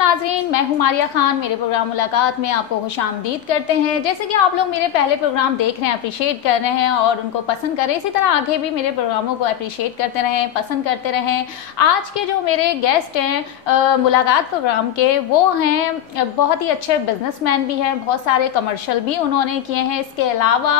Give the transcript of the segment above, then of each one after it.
नाज़रीन, मैं हूं मारिया खान। मेरे प्रोग्राम मुलाकात में आपको खुशामदीद करते हैं। जैसे कि आप लोग मेरे पहले प्रोग्राम देख रहे हैं, अप्रिशिएट कर रहे हैं और उनको पसंद कर रहे हैं, इसी तरह आगे भी मेरे प्रोग्रामों को अप्रिशिएट करते रहें, पसंद करते रहें। आज के जो मेरे गेस्ट हैं मुलाकात प्रोग्राम के, वो हैं बहुत ही अच्छे बिजनेसमैन भी हैं, बहुत सारे कमर्शियल भी उन्होंने किए हैं, इसके अलावा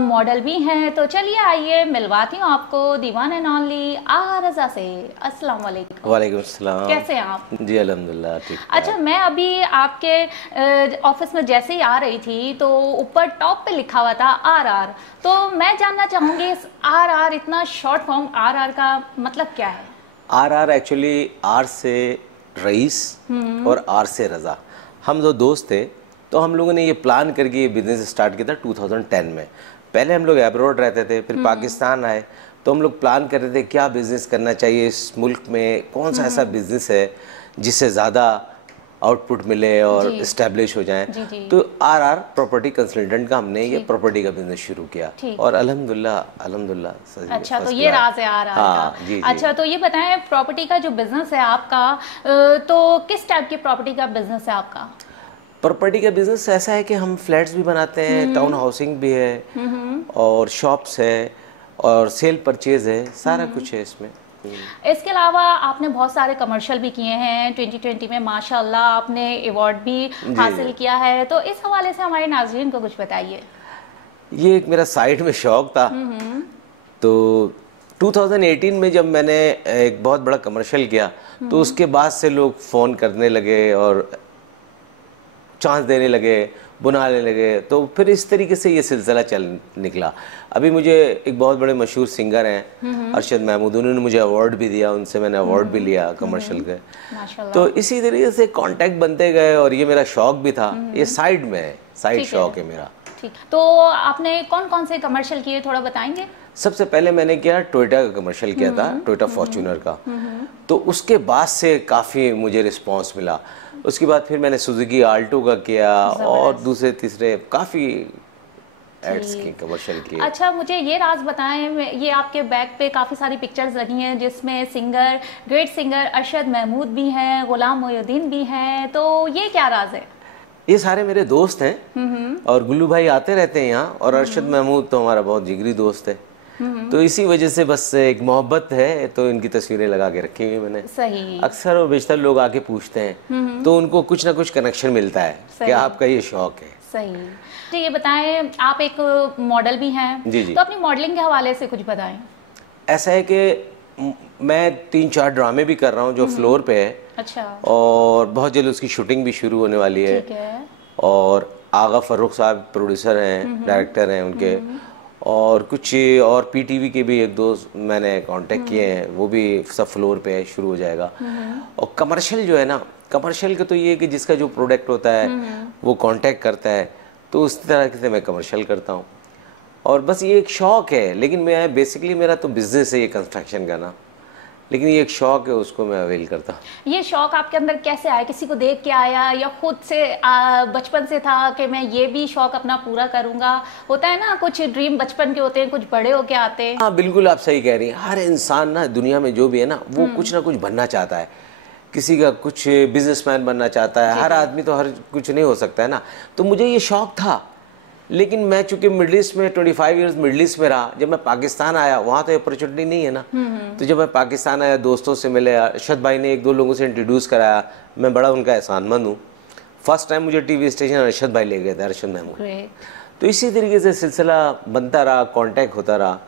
मॉडल भी हैं। तो चलिए आइए मिलवाती हूँ आपको दी वन एंड ओनली आगा रज़ा से। अस्सलाम वालेकुम। वालेकुम अस्सलाम। कैसे हैं आप? जी अल्हम्दुलिल्लाह ठीक। अच्छा, मैं अभी आपके ऑफिस में जैसे ही आ रही थी तो ऊपर टॉप पे लिखा हुआ था RR। तो मैं जानना चाहूंगी इस RR, इतना शॉर्ट फॉर्म RR का मतलब क्या है? RR एक्चुअली R से रईस और R से रज़ा। हम दो दोस्त थे तो हम लोगों ने ये प्लान करके ये बिजनेस स्टार्ट किया था 2010 में। पहले हम लोग एब्रॉड रहते थे, फिर पाकिस्तान आए तो हम लोग प्लान कर रहे थे क्या बिज़नेस करना चाहिए इस मुल्क में, कौन सा ऐसा बिज़नेस है जिससे ज़्यादा आउटपुट मिले और इस्टेब्लिश हो जाएं। तो RR प्रॉपर्टी कंसल्टेंट का हमने ये प्रॉपर्टी का बिजनेस शुरू किया और अल्हम्दुलिल्लाह। अच्छा, तो ये राज है RR का। जी। अच्छा, तो ये बताएं प्रॉपर्टी का जो बिजनेस है आपका, तो किस टाइप की प्रॉपर्टी का बिजनेस है आपका? प्रॉपर्टी का बिजनेस ऐसा है कि हम फ्लैट्स भी बनाते हैं, टाउन हाउसिंग भी है और शॉप्स है और सेल परचेज है, सारा कुछ है इसमें। इसके अलावा आपने बहुत सारे कमर्शियल भी किए हैं। 2020 में माशाल्लाह आपने अवार्ड भी हासिल किया है, तो इस हवाले से हमारे नाज़रीन को कुछ बताइए। ये एक मेरा साइड में शौक था। तो 2018 में जब मैंने एक बहुत बड़ा कमर्शियल किया तो उसके बाद से लोग फ़ोन करने लगे और चांस देने लगे, बुलाने लगे, तो फिर इस तरीके से ये सिलसिला चल निकला। अभी मुझे एक बहुत बड़े मशहूर सिंगर हैं अरशद महमूद, उन्होंने मुझे अवार्ड भी दिया, उनसे मैंने अवार्ड भी लिया कमर्शियल के। तो इसी तरीके से कांटेक्ट बनते गए और ये मेरा शौक भी था, ये साइड में है, साइड शौक है मेरा। ठीक, तो आपने कौन कौन से कमर्शियल किए, थोड़ा बताएंगे? सबसे पहले मैंने किया टोयोटा का कमर्शियल किया था, टोयोटा फॉर्च्यूनर का। तो उसके बाद से काफ़ी मुझे रिस्पांस मिला। उसके बाद फिर मैंने सुजुकी आल्टो का किया और दूसरे तीसरे काफ़ी एड्स की कमर्शियल की। अच्छा, मुझे ये राज बताएं, ये आपके बैक पे काफ़ी सारी पिक्चर्स लगी हैं जिसमें singer, great singer Arshad Mahmood भी हैं, गुलाम मोहिउद्दीन भी हैं, तो ये क्या राज है? ये सारे मेरे दोस्त हैं और गुल्लू भाई आते रहते हैं यहाँ, और अरशद महमूद तो हमारा बहुत जिगरी दोस्त है। तो इसी वजह से बस एक मोहब्बत है तो इनकी तस्वीरें लगा के रखी हुई मैंने। सही। अक्सर और बेशतर लोग आके पूछते हैं तो उनको कुछ ना कुछ कनेक्शन मिलता है कि आपका ये शौक है। सही। तो ये बताएं, आप एक मॉडल भी हैं। जी। तो अपनी मॉडलिंग के हवाले से कुछ बताएं। ऐसा है कि मैं 3-4 ड्रामे भी कर रहा हूँ जो फ्लोर पे है। अच्छा। और बहुत जल्द उसकी शूटिंग भी शुरू होने वाली है। ठीक है। और आगा फर्रुख साहब प्रोड्यूसर हैं, डायरेक्टर हैं उनके, और कुछ और PTV के भी एक दो मैंने कांटेक्ट किए हैं, वो भी सब फ्लोर पे है, शुरू हो जाएगा। और कमर्शियल जो है ना, कमर्शियल का तो ये है कि जिसका जो प्रोडक्ट होता है वो कांटेक्ट करता है, तो उस तरह से मैं कमर्शियल करता हूँ। और बस ये एक शौक है, लेकिन मैं बेसिकली मेरा तो बिजनेस है ये कंस्ट्रक्शन का ना, लेकिन ये एक शौक है, उसको मैं अवेल करता हूँ। ये शौक आपके अंदर कैसे आया? किसी को देख के आया या खुद से बचपन से था कि मैं ये भी शौक अपना पूरा करूंगा? होता है ना, कुछ ड्रीम बचपन के होते हैं, कुछ बड़े होके आते हैं। हाँ बिल्कुल, आप सही कह रही हैं। हर इंसान ना दुनिया में जो भी है ना, वो कुछ ना कुछ बनना चाहता है। किसी का कुछ बिजनेसमैन बनना चाहता है, हर आदमी तो हर कुछ नहीं हो सकता है ना। तो मुझे ये शौक था, लेकिन मैं चूंकि मिडिल ईस्ट में 25 इयर्स मिडिल ईस्ट में रहा, जब मैं पाकिस्तान आया वहाँ तो अपॉर्चुनिटी नहीं है ना। तो जब मैं पाकिस्तान आया, दोस्तों से मिले, अरशद भाई ने 1-2 लोगों से इंट्रोड्यूस कराया, मैं बड़ा उनका एहसानमंद हूँ। फर्स्ट टाइम मुझे TV स्टेशन अरशद भाई ले गए थे, अरशद महमूद। तो इसी तरीके से सिलसिला बनता रहा, कांटेक्ट होता रहा।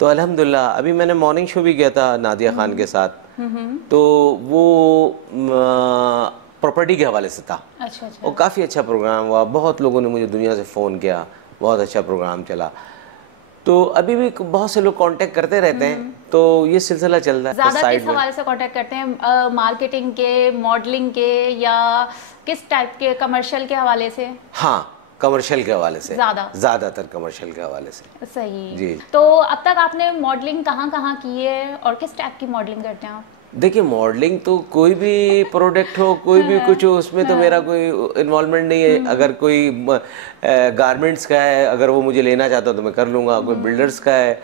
तो अल्हम्दुलिल्लाह अभी मैंने मॉर्निंग शो भी किया था नादिया खान के साथ, तो वो प्रॉपर्टी के हवाले से था। अच्छा। और काफ़ी अच्छा प्रोग्राम हुआ, बहुत लोगों ने मुझे दुनिया से फ़ोन किया, बहुत अच्छा प्रोग्राम चला। तो अभी भी बहुत से लोग कांटेक्ट करते रहते हैं, तो ये सिलसिला चल रहा है। ज़्यादा किस हवाले से कांटेक्ट करते हैं? मार्केटिंग के, मॉडलिंग के, या किस टाइप के, कमर्शियल के हवाले से? हाँ, कमर्शियल के हवाले से ज़्यादातर कमर्शियल के हवाले से। सही जी। तो अब तक आपने मॉडलिंग कहाँ की है और किस टाइप की मॉडलिंग करते हैं आप? देखिए मॉडलिंग तो कोई भी प्रोडक्ट हो, कोई भी कुछ हो, उसमें तो मेरा कोई इन्वॉल्वमेंट नहीं है। अगर कोई गारमेंट्स का है, अगर वो मुझे लेना चाहता तो मैं कर लूँगा, कोई बिल्डर्स का है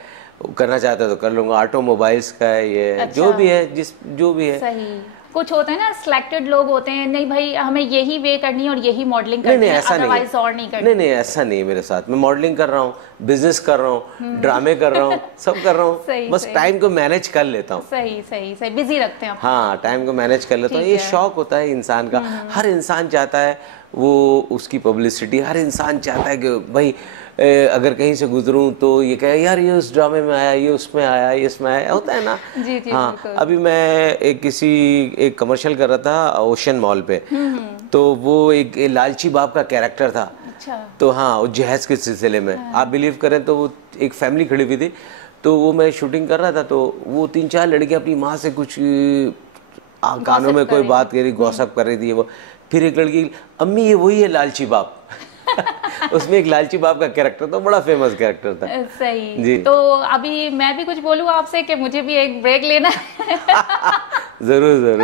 करना चाहता तो कर लूँगा, ऑटोमोबाइल्स का है, ये अच्छा। जो भी है, जो भी है। सही। कुछ होते हैं ना सिलेक्टेड लोग होते हैं, नहीं भाई हमें यही वे करनी है और यही मॉडलिंग करनी है, अदरवाइज और नहीं करनी। नहीं, ऐसा नहीं है मेरे साथ। मैं मॉडलिंग कर रहा हूँ, बिजनेस कर रहा हूँ, ड्रामे कर रहा हूँ, सब कर रहा हूँ, बस टाइम को मैनेज कर लेता हूँ। सही बिजी रखते हैं। हाँ, टाइम को मैनेज कर लेता हूँ। ये शौक होता है इंसान का। हर इंसान चाहता है वो उसकी पब्लिसिटी, हर इंसान चाहता है कि भाई अगर कहीं से गुजरूं तो ये कहे यार ये उस ड्रामे में आया, ये उसमें आया, ये इसमें आया, होता है ना। जी, हाँ, अभी मैं एक कमर्शियल कर रहा था ओशन मॉल पे, तो वो एक लालची बाप का कैरेक्टर था। अच्छा। तो हाँ, वो जहेज के सिलसिले में आप बिलीव करें तो वो एक फैमिली खड़ी हुई थी, तो वो मैं शूटिंग कर रहा था, तो वो 3-4 लड़कियां अपनी माँ से कुछ कानों में कोई बात कह रही, गॉसिप कर रही थी वो। फिर एक लड़की, अम्मी ये वही है लालची बाप। उसमें एक लालची बाप का कैरेक्टर था, बड़ा फेमस कैरेक्टर था। सही जी। तो अभी मैं भी कुछ बोलूँ आपसे कि मुझे भी एक ब्रेक लेना है। जरूर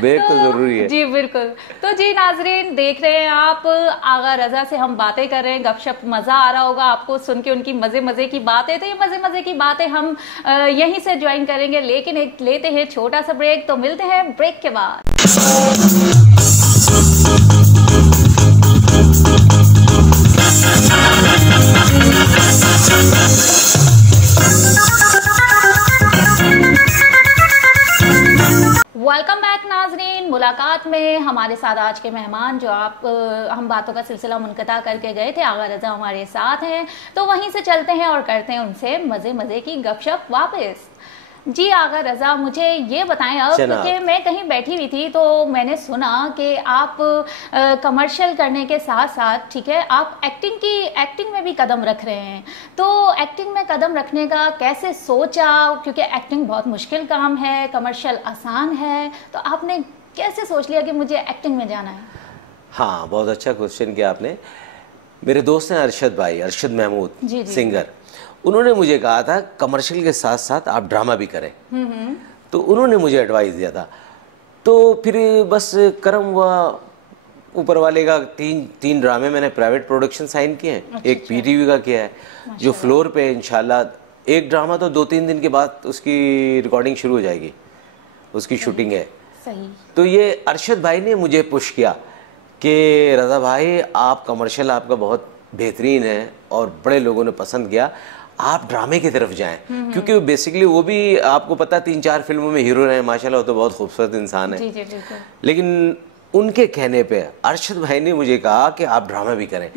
ब्रेक तो जरूरी है। जी बिल्कुल। तो जी नाजरीन, देख रहे हैं आप, आगा रजा से हम बातें कर रहे हैं, गपशप, मजा आ रहा होगा आपको सुन के उनकी मजे की बातें। तो ये मजे की बातें हम यहीं से ज्वाइन करेंगे, लेकिन एक लेते हैं छोटा सा ब्रेक। तो मिलते हैं ब्रेक के बाद। वेलकम बैक नाजरीन। मुलाकात में हमारे साथ आज के मेहमान जो हम बातों का सिलसिला मुनक़ता करके गए थे, आगा रजा हमारे साथ हैं, तो वहीं से चलते हैं और करते हैं उनसे मजे की गपशप वापस। जी आगा रजा, मुझे ये बताएं अब कि मैं कहीं बैठी हुई थी तो मैंने सुना कि आप कमर्शियल करने के साथ साथ, ठीक है, आप एक्टिंग में भी कदम रख रहे हैं। तो एक्टिंग में कदम रखने का कैसे सोचा, क्योंकि एक्टिंग बहुत मुश्किल काम है, कमर्शियल आसान है, तो आपने कैसे सोच लिया कि मुझे एक्टिंग में जाना है? हाँ, बहुत अच्छा क्वेश्चन किया आपने। मेरे दोस्त हैं अरशद महमूद, सिंगर, उन्होंने मुझे कहा था कमर्शियल के साथ साथ आप ड्रामा भी करें। तो उन्होंने मुझे एडवाइस दिया था। तो फिर बस करम हुआ ऊपर वाले का, तीन ड्रामे मैंने प्राइवेट प्रोडक्शन साइन किए हैं। एक पीटीवी का किया है जो फ्लोर पे इंशाल्लाह, एक ड्रामा तो 2-3 दिन के बाद उसकी रिकॉर्डिंग शुरू हो जाएगी, उसकी शूटिंग है। सही। तो ये अरशद भाई ने मुझे पुश किया कि रज़ा भाई आप कमर्शियल आपका बहुत बेहतरीन है और बड़े लोगों ने पसंद किया, आप ड्रामे की तरफ जाएं। क्योंकि बेसिकली वो भी आपको पता 3-4 फिल्मों में हीरो रहे, माशाल्लाह, वो तो बहुत खूबसूरत इंसान है। जी बिल्कुल। लेकिन उनके कहने पे अरशद भाई ने मुझे कहा कि आप ड्रामा भी करें।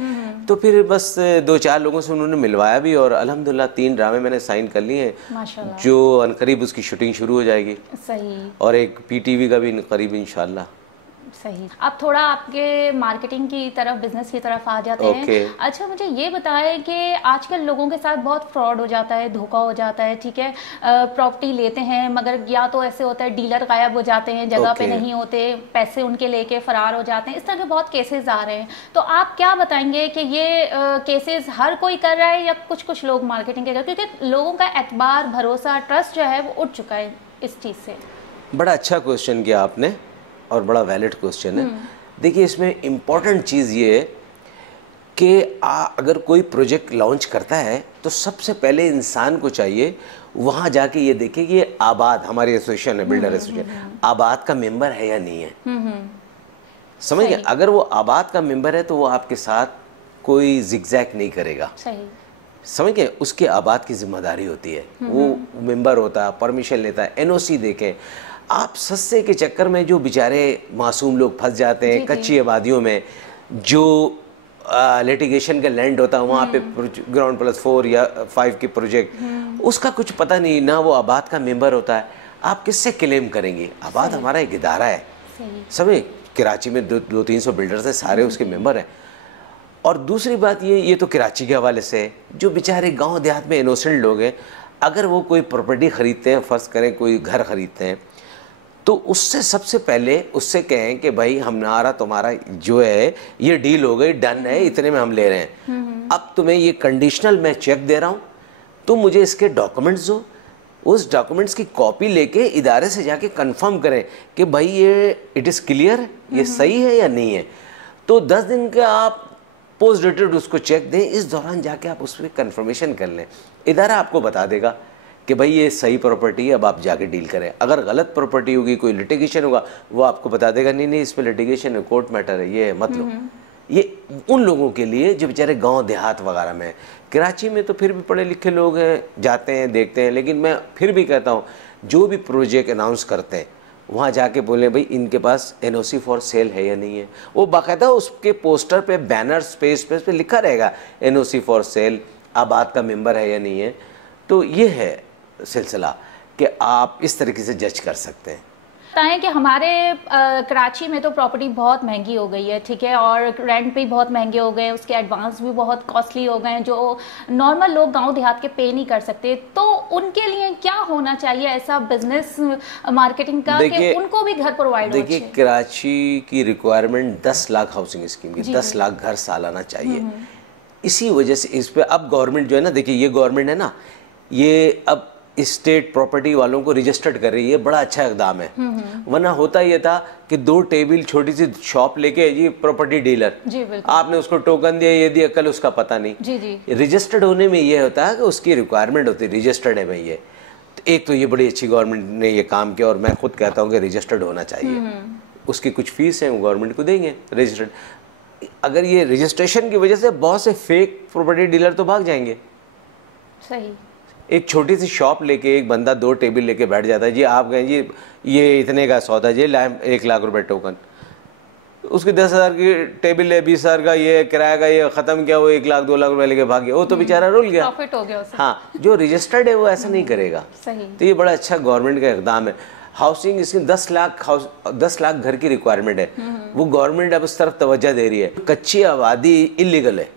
तो फिर बस 2-4 लोगों से उन्होंने मिलवाया भी और अल्हम्दुलिल्लाह 3 ड्रामे मैंने साइन कर लिए हैं, जो अनकरीब उसकी शूटिंग शुरू हो जाएगी। सही। और एक पीटीवी का भी करीब इंशाल्लाह। सही। अब थोड़ा आपके मार्केटिंग की तरफ, बिजनेस की तरफ आ जाते हैं। अच्छा, मुझे ये बताएं कि आजकल लोगों के साथ बहुत फ्रॉड हो जाता है, धोखा हो जाता है, ठीक है, प्रॉपर्टी लेते हैं मगर या तो ऐसे होता है डीलर गायब हो जाते हैं, जगह पे नहीं होते, पैसे उनके लेके फरार हो जाते हैं, इस तरह के बहुत केसेस आ रहे हैं। तो आप क्या बताएंगे कि ये केसेस हर कोई कर रहा है या कुछ लोग मार्केटिंग के कर, क्योंकि लोगों का एतबार, भरोसा, ट्रस्ट जो है वो उठ चुका है इस चीज़ से? बड़ा अच्छा क्वेश्चन किया आपने और बड़ा वैलिड क्वेश्चन है। देखिए, इसमें इम्पॉर्टेंट चीज़ ये है कि अगर कोई प्रोजेक्ट लॉन्च करता है तो सबसे पहले इंसान को चाहिए वहाँ जाके ये देखे कि ये आबाद, हमारी एसोसिएशन है, बिल्डर एसोसिएशन, आबाद का मेंबर है या नहीं है। समझ गए? अगर वो आबाद का मेंबर है तो वो आपके साथ कोई जिगजैग नहीं करेगा। समझ गए? उसके आबाद की जिम्मेदारी होती है, वो मेंबर होता है, परमिशन लेता है, एनओसी देके। आप सस्ते के चक्कर में जो बेचारे मासूम लोग फंस जाते हैं कच्ची आबादियों में, जो लिटिगेशन का लैंड होता है वहाँ पे ग्राउंड +4 या 5 के प्रोजेक्ट, उसका कुछ पता नहीं, ना वो आबाद का मेंबर होता है, आप किससे क्लेम करेंगे? आबाद हमारा एक इदारा है, समझे? कराची में 200-300 बिल्डर्स हैं, सारे उसके मेंबर हैं। और दूसरी बात ये तो कराची के हवाले से, जो बेचारे गाँव देहात में इनोसेंट लोग हैं, अगर वो कोई प्रॉपर्टी ख़रीदते हैं, फ़र्ज़ करें कोई घर ख़रीदते हैं, तो उससे सबसे पहले उससे कहें कि भाई हमारा तुम्हारा जो है ये डील हो गई, डन है, इतने में हम ले रहे हैं, अब तुम्हें ये कंडीशनल मैं चेक दे रहा हूँ, तुम मुझे इसके डॉक्यूमेंट्स दो, उस डॉक्यूमेंट्स की कॉपी लेके इदारे से जाके कंफर्म करें कि भाई ये इट इज़ क्लियर, ये सही है या नहीं है। तो 10 दिन का आप पोस्ट डेटेड उसको चेक दें, इस दौरान जाके आप उस पर कंफर्मेशन कर लें, इदारा आपको बता देगा कि भाई ये सही प्रॉपर्टी है, अब आप जाके डील करें। अगर गलत प्रॉपर्टी होगी, कोई लिटिगेशन होगा, वो आपको बता देगा नहीं नहीं इसमें लिटिगेशन है, कोर्ट मैटर है, ये मत लो। ये उन लोगों के लिए जो बेचारे गांव देहात वगैरह में। कराची में तो फिर भी पढ़े लिखे लोग हैं, जाते हैं देखते हैं, लेकिन मैं फिर भी कहता हूँ जो भी प्रोजेक्ट अनाउंस करते हैं वहाँ जाके बोलें भाई इनके पास एनओसी फॉर सेल है या नहीं है। वो बाकायदा उसके पोस्टर पे, बैनर, स्पेस पे लिखा रहेगा एनओसी फॉर सेल, आबाद का मेंबर है या नहीं है। तो ये है सिलसिला कि आप इस तरीके से जज कर सकते हैं। बताएं कि हमारे कराची में तो प्रॉपर्टी बहुत महंगी हो गई है, ठीक है, और रेंट भी बहुत महंगे हो गए, उसके एडवांस भी बहुत कॉस्टली हो गए हैं जो नॉर्मल लोग गांव देहात के पे नहीं कर सकते। तो उनके लिए क्या होना चाहिए ऐसा बिजनेस मार्केटिंग का कि उनको भी घर प्रोवाइड हो? देखिए कराची की रिक्वायरमेंट 10 लाख हाउसिंग स्कीम की, 10 लाख घर सालाना चाहिए। इसी वजह से इस पे अब गवर्नमेंट जो है ना, देखिए ये गवर्नमेंट है ना, ये अब स्टेट प्रॉपर्टी वालों को रजिस्टर्ड कर रही है, बड़ा अच्छा इकदाम है। वरना होता ये था कि 2 टेबल छोटी सी शॉप लेके जी प्रॉपर्टी डीलर, आपने उसको टोकन दिया, ये दिया, कल उसका पता नहीं। जी। रजिस्टर्ड होने में ये होता है कि उसकी रिक्वायरमेंट होती है, रजिस्टर्ड है भाई ये। तो एक तो ये बड़ी अच्छी गवर्नमेंट ने ये काम किया, और मैं खुद कहता हूँ कि रजिस्टर्ड होना चाहिए। उसकी कुछ फीस है वो गवर्नमेंट को देंगे रजिस्टर्ड। अगर ये रजिस्ट्रेशन की वजह से बहुत से फेक प्रॉपर्टी डीलर तो भाग जाएंगे। सही। एक छोटी सी शॉप लेके एक बंदा 2 टेबल लेके बैठ जाता है, जी आप गए जी ये इतने का सौदा, जी 1 लाख रुपए टोकन, उसकी 10,000 की टेबल है, 20,000 का ये किराया का, ये खत्म किया, वो 1 लाख 2 लाख रुपए लेके भाग गया, वो तो बेचारा रुल गया, प्रॉफिट हो गया उसे। हाँ, जो रजिस्टर्ड है वो ऐसा नहीं करेगा। सही। तो ये बड़ा अच्छा गवर्नमेंट का इकदाम है। हाउसिंग इसकी 10 लाख घर की रिक्वायरमेंट है, वो गवर्नमेंट अब उस तरफ तवज्जो दे रही है। कच्ची आबादी इलीगल है,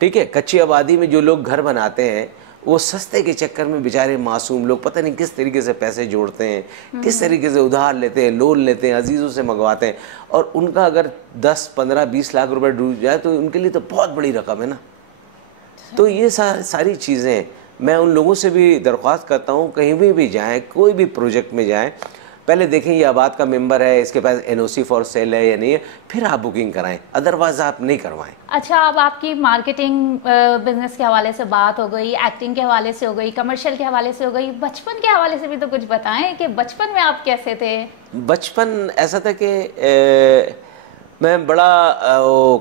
ठीक है, कच्ची आबादी में जो लोग घर बनाते हैं वो सस्ते के चक्कर में बेचारे मासूम लोग पता नहीं किस तरीके से पैसे जोड़ते हैं, किस तरीके से उधार लेते हैं, लोन लेते हैं, अजीज़ों से मंगवाते हैं, और उनका अगर 10, 15, 20 लाख रुपए डूब जाए तो उनके लिए तो बहुत बड़ी रकम है ना। तो ये सारी चीज़ें मैं उन लोगों से भी दरख्वास्त करता हूँ, कहीं भी जाएँ, कोई भी प्रोजेक्ट में जाएँ, पहले देखें ये आबाद का मेंबर है, इसके पास एनओसी फॉर सेल है या नहीं है, फिर आप बुकिंग कराएं, अदरवाइज आप नहीं करवाएं। अच्छा, अब आपकी मार्केटिंग बिजनेस के हवाले से बात हो गई, एक्टिंग के हवाले से हो गई, कमर्शियल के हवाले से हो गई, बचपन के हवाले से भी तो कुछ बताएं कि बचपन में आप कैसे थे? बचपन ऐसा था कि मैं बड़ा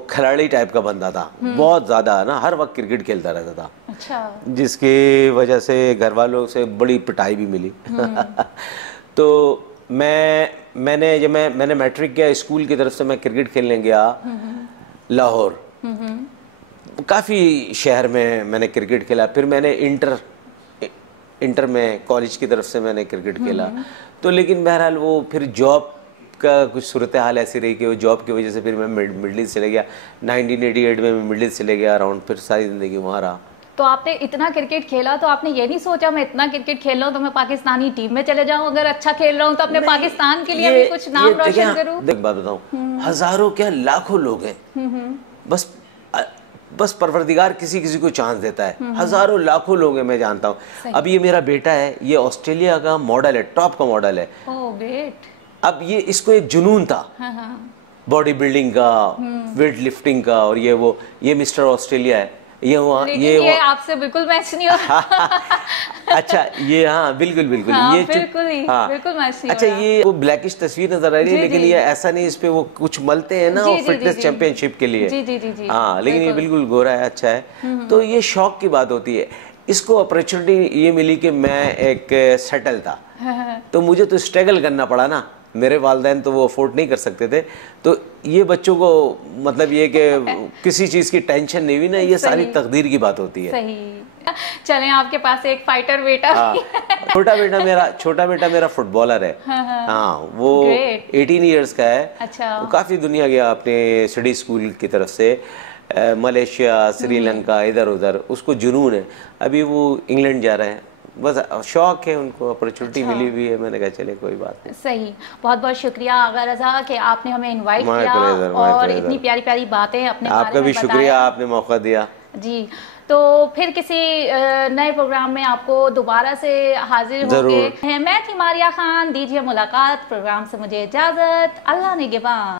खिलाड़ी टाइप का बंदा था, बहुत ज़्यादा ना, हर वक्त क्रिकेट खेलता रहता था। अच्छा। जिसकी वजह से घर वालों से बड़ी पिटाई भी मिली। तो मैंने मैट्रिक किया, स्कूल की तरफ से मैं क्रिकेट खेलने गया लाहौर, काफ़ी शहर में मैंने क्रिकेट खेला। फिर मैंने इंटर में कॉलेज की तरफ से मैंने क्रिकेट खेला। तो लेकिन बहरहाल वो फिर जॉब का कुछ सूरत हाल ऐसी रही कि वो जॉब की वजह से फिर मैं मिडिल ईस्ट चले गया। 1988 में मैं मिडिल ईस्ट चले गया अराउंड, फिर सारी ज़िंदगी वहाँ रहा। तो आपने इतना क्रिकेट खेला तो आपने ये नहीं सोचा मैं इतना क्रिकेट खेल रहा हूँ तो मैं पाकिस्तानी टीम में चले जाऊँ, अगर अच्छा खेल रहा हूँ तो अपने पाकिस्तान के लिए भी कुछ नाम रोशन करूँ? देख बात बताऊँ, हजारों क्या लाखों लोग हैं, बस परवरदिगार किसी किसी को चांस देता है। हजारों लाखों लोग हैं, मैं जानता हूँ। अब ये मेरा बेटा है, ये ऑस्ट्रेलिया का मॉडल है, टॉप का मॉडल है। Oh great. अब ये इसको एक जुनून था बॉडी बिल्डिंग का, वेट लिफ्टिंग का, और ये मिस्टर ऑस्ट्रेलिया है। ये आपसे बिल्कुल मैच नहीं हो रहा। अच्छा, ये हाँ बिल्कुल ये बिल्कुल मैच नहीं। अच्छा, ये वो ब्लैकिश तस्वीर नजर आ रही है, लेकिन ये ऐसा नहीं, इस पे वो कुछ मलते हैं ना फिटनेस चैंपियनशिप के लिए। हाँ, लेकिन ये बिल्कुल गोरा है, अच्छा है। तो ये शौक की बात होती है। इसको अपॉर्चुनिटी ये मिली कि मैं एक सेटल था, तो मुझे तो स्ट्रगल करना पड़ा ना, मेरे वालिदैन तो वो अफोर्ड नहीं कर सकते थे। तो ये बच्चों को मतलब ये कि किसी चीज़ की टेंशन नहीं हुई ना, ये सारी तकदीर की बात होती है। सही। चलें, आपके पास एक फाइटर बेटा भी है। छोटा बेटा मेरा फुटबॉलर है। हाँ, वो 18 ईयर्स का है। अच्छा। वो काफ़ी दुनिया गया अपने स्टडी स्कूल की तरफ से, मलेशिया, श्रीलंका, इधर उधर, उसको जुनून है। अभी वो इंग्लैंड जा रहा है, बस शौक है उनको, अपॉर्चुनिटी मिली हुई है, मैंने कहा चले कोई बात नहीं। सही। बहुत बहुत शुक्रिया आगा रज़ा कि आपने हमें इनवाइट किया और इतनी प्यारी प्यारी बातें अपने आपका भी शुक्रिया, आपने मौका दिया। जी, तो फिर किसी नए प्रोग्राम में आपको दोबारा से हाजिर होंगे। मैं थी मारिया खान, दीजिए मुलाकात, प्रोग्राम से मुझे इजाजत, अल्लाह निगहबान।